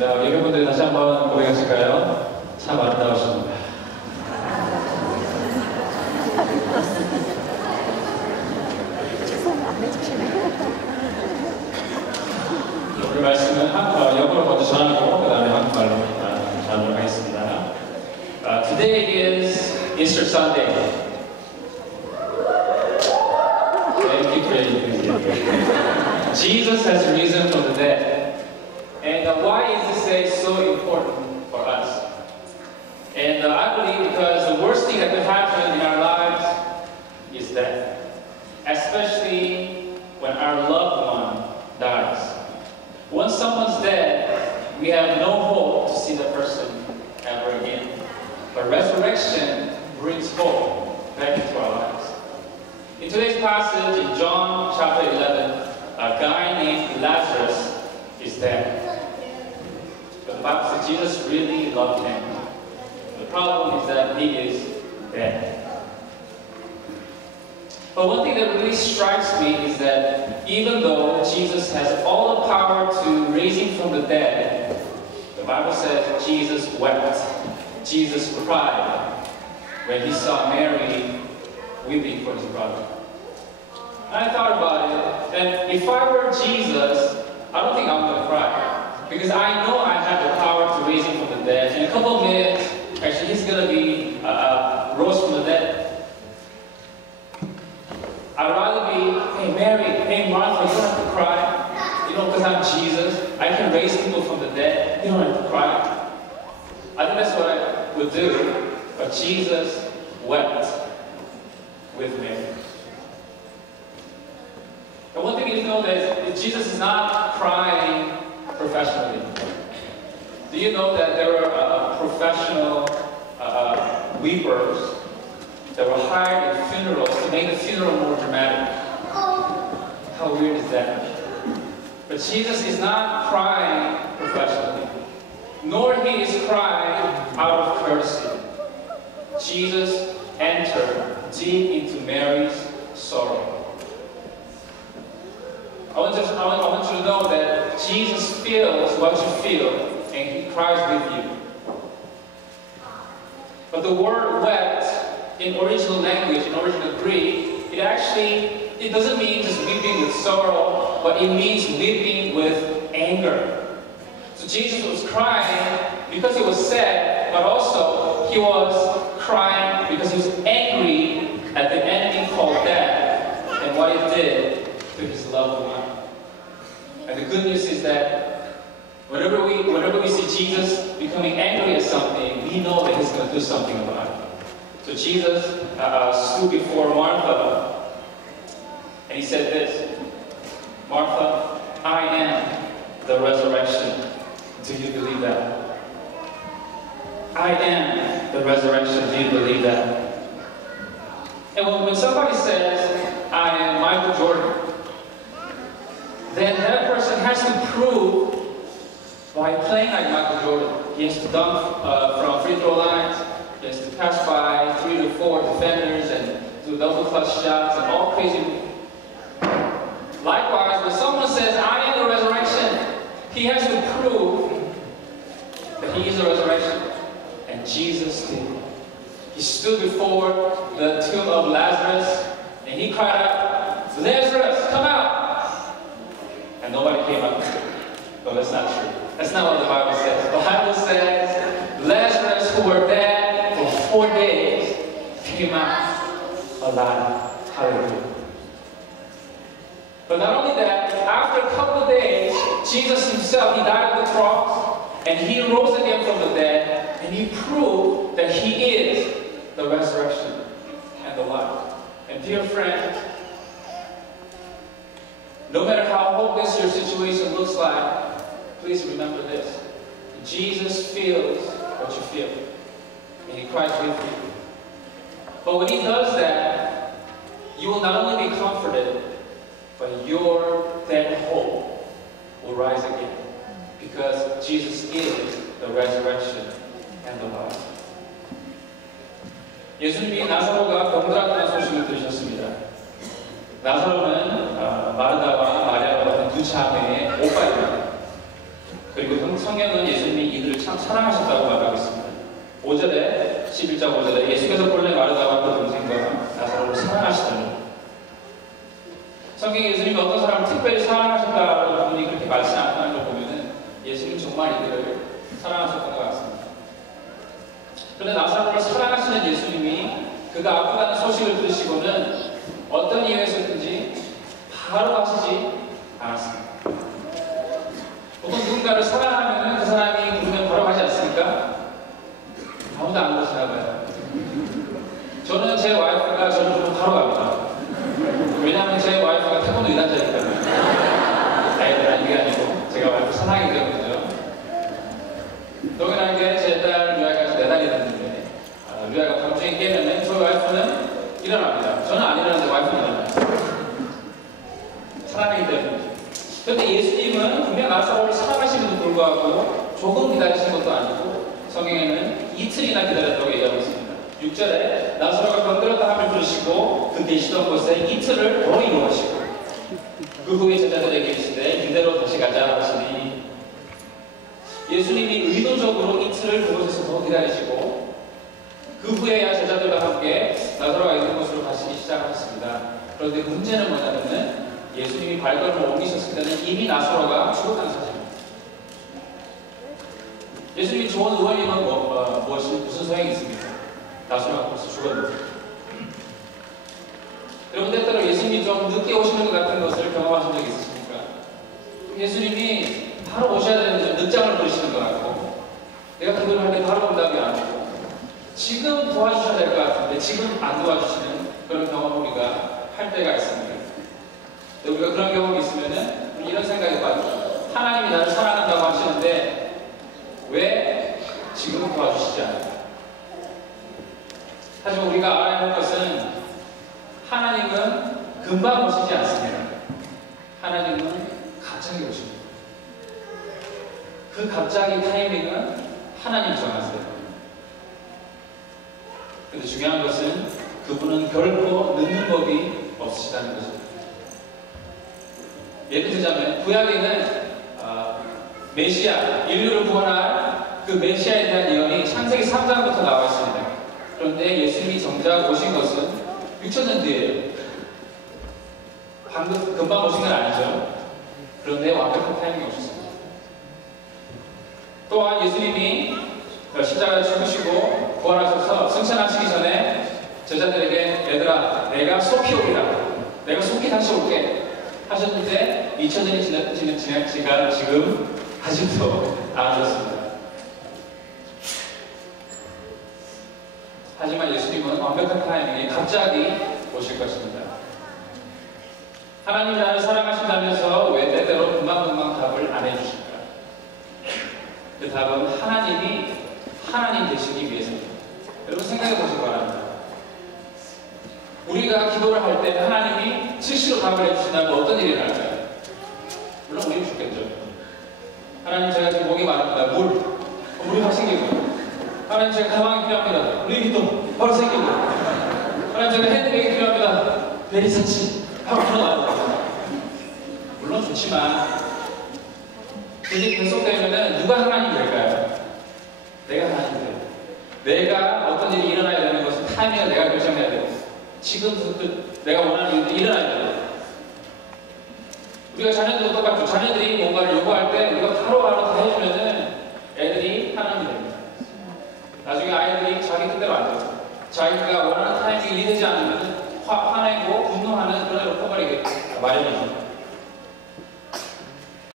고백하겠습니다. 여러분들 다시 한번 고백하실까요? 참 아름다우십니다. 오늘 말씀은 영어로 먼저 전하고 그 다음에 한국말로 전하도록 하겠습니다. Today is Easter Sunday. Thank you for your enthusiasm. Jesus has risen from the dead. And why is this day so important for us? And I believe because the worst thing that could happen in our lives is death. Especially when our loved one dies. Once someone's dead, we have no hope to see that person ever again. But resurrection brings hope back into our lives. In today's passage, in John chapter 11, a guy named Lazarus is dead. But the Bible says Jesus really loved him. The problem is that he is dead. But one thing that really strikes me is that even though Jesus has all the power to raise him from the dead, the Bible says Jesus wept. Jesus cried when he saw Mary weeping for his brother. And I thought about it, and if I were Jesus, I don't think I'm going to cry. Because I know I have the power to raise him from the dead. In a couple of minutes, actually he's going to be rose from the dead. I'd rather be, hey Mary, hey Martha, you don't have to cry. You know, because I'm Jesus, I can raise people from the dead. You don't have to cry. I think that's what I would do. But Jesus wept with Mary. And one thing you know that Jesus is not crying professionally. Do you know that there are professional weepers that were hired in funerals to make the funeral more dramatic? How weird is that? But Jesus is not crying professionally, nor he is crying out of courtesy. Jesus entered deep into Mary's sorrow. I want you to know that Jesus feels what you feel, and he cries with you. But the word wept, in original language, in original Greek, it doesn't mean just weeping with sorrow, but it means weeping with anger. So Jesus was crying because he was sad, but also he was crying because he was angry at the enemy called death and what it did to his loved one. And the good news is that whenever we see Jesus becoming angry at something, we know that he's going to do something about it. So Jesus stood before Martha, and he said this, Martha, I am the resurrection. Do you believe that? I am the resurrection. Do you believe that? And when somebody says, I am Michael Jordan, then that person has to prove by playing like Michael Jordan. He has to dunk from free throw lines. He has to pass by 3 to 4 defenders and do double clutch shots and all crazy. Likewise, when someone says, I am the resurrection, he has to prove that he is the resurrection. And Jesus did. He stood before the tomb of Lazarus and he cried out, Lazarus, come out! And nobody came out. But that's not true. That's not what the Bible says. The Bible says, Lazarus, who were dead for 4 days, came out alive. Hallelujah. But not only that, after a couple of days, Jesus himself, he died on the cross, and he rose again from the dead, and he proved that he is the resurrection and the life. And dear friend, no matter how hopeless your situation looks like, please remember this. Jesus feels what you feel, and he cries with you. But when he does that, you will not only be comforted, but your dead hope will rise again. Because Jesus is the resurrection and the life. 예수님이 나사로가 병들었다는 소식을 들으셨습니다. 나사로는 마르다와 마리아가 같은 두 자매의 오빠입니다. 그리고 성경은 예수님이 이들을 참 사랑하셨다고 말하고 있습니다. 5절에 11장 5절에 예수께서 본래 마르다와 그 동생과 나사로를 사랑하시더니, 성경에 예수님이 어떤 사람을 특별히 사랑하셨다는 부분이 그렇게 많지 않다는 걸 보면은 예수님 정말 이들을 사랑하셨던 것 같습니다. 그런데 나사로를 사랑하시는 예수님이 그가 아프다는 소식을 들으시고는 어떤 이유에서든지 바로 가시지 않았습니다. 보통 누군가를 사랑하면 그 사람이 부르면 바로 가지 않습니까? 아무도 안 그러시나 봐요. 저는 제 와이프가 저를 부르면 바로 갑니다. 왜냐하면 제 와이프가 태권도 의단자이기 때문에. 아이들은 이게 아니고 제가 와이프 사랑하기 때문이죠. 동일하게 제 딸 류아가 4달이 됐는데 류아가 밤중에 깨면은 저희 와이프는 일어납니다. 저는 안 일어나는데 와이프는 일어나요. 사랑하기 때문에. 그런데 예수님은 분명 나사로를 사랑하시면도 불구하고 조금 기다리신 것도 아니고 성경에는 이틀이나 기다렸다고 얘기하고 있습니다. 6절에 나사로가 병들었다 함을 들으시고 그 계시던 곳에 이틀을 더 이루하시고 그 후에 제자들에게 이르시되 이대로 다시 가자 하시니, 예수님이 의도적으로 이틀을 그곳에서 더 기다리시고 그 후에야 제자들과 함께 나사로가 있는 곳으로 가시기 시작하셨습니다. 그런데 문제는 뭐냐면은 예수님이 발걸음을 옮기셨을 때는 이미 나사로가 죽었다는 사실입니다. 예수님이 좋은 의원이면 무슨 소용이 있습니까? 나사로가 벌써 죽었는데. 여러분, 때때로 예수님이 좀 늦게 오시는 것 같은 것을 경험하신 적이 있으십니까? 예수님이 바로 오셔야 되는데 좀 늦장을 부리시는 것 같고, 내가 그걸 할 때 바로 응답이 안 오고, 지금 도와주셔야 될 것 같은데 지금 안 도와주시는 그런 경험을 우리가 할 때가 있습니다. 우리가 그런 경험이 있으면은 이런 생각이 빠져요. 하나님이 나를 사랑한다고 하시는데 왜 지금 도와주시지 않을까? 하지만 우리가 알아야 할 것은 하나님은 금방 오시지 않습니다. 하나님은 갑자기 오십니다. 그 갑자기 타이밍은 하나님 정하세요. 근데 중요한 것은 그분은 결코 늦는 법이 없으시다는 것입니다. 예를 들자면 구약에는 메시아, 인류를 구원할 그 메시아에 대한 예언이 창세기 3장부터 나와 있습니다. 그런데 예수님이 정작 오신 것은 6,000년 뒤에요. 방금 금방 오신 건 아니죠. 그런데 완벽한 타이밍이 오셨습니다. 또한 예수님이 십자가에 죽으시고 부활하셔서 승천하시기 전에 제자들에게 얘들아, 내가 속히 오리라, 내가 속히 다시 올게 하셨는데 2000년이 지난 지가 지금 아직도 안 오셨습니다. 하지만 예수님은 완벽한 타이밍에 갑자기 오실 것입니다. 하나님 나를 사랑하신다면서 왜 때때로 금방금방 답을 안 해주실까? 그 답은 하나님이 하나님 되시기 위해서입니다. 여러분 생각해 보시기 바랍니다. 우리가 기도를 할 때 하나님이 즉시로 답을 해주신다면 어떤 일이 날까요? 물론 우리는 죽겠죠. 하나님 제가 지금 목이 마릅니다. 물이 확 생기고, 하나님 제가 가방이 필요합니다. 루이비통 바로 생기고, 하나님 제가 핸드백이 필요합니다. 베리사치 바로 들어가요. 물론 좋지만 그게 계속되면은 누가 하나님이 될까요? 내가 하나님이 돼요. 내가 어떤 일이 일어나야 되는 것은 타이밍을 내가 결정해야 돼요. 지금 내가 원하는 일이 일어나야 돼요. 우리가 자녀들도 똑같죠. 자녀들이 뭔가를 요구할 때 우리가 바로 다 해주면은 애들이 하나님이 됩니다. 나중에 아이들이 자기 뜻대로 안 돼요. 자기가 원하는 타이밍이 이해되지 않으면 화내고 분노하는 그런 애로 퍼버리게 마련이죠.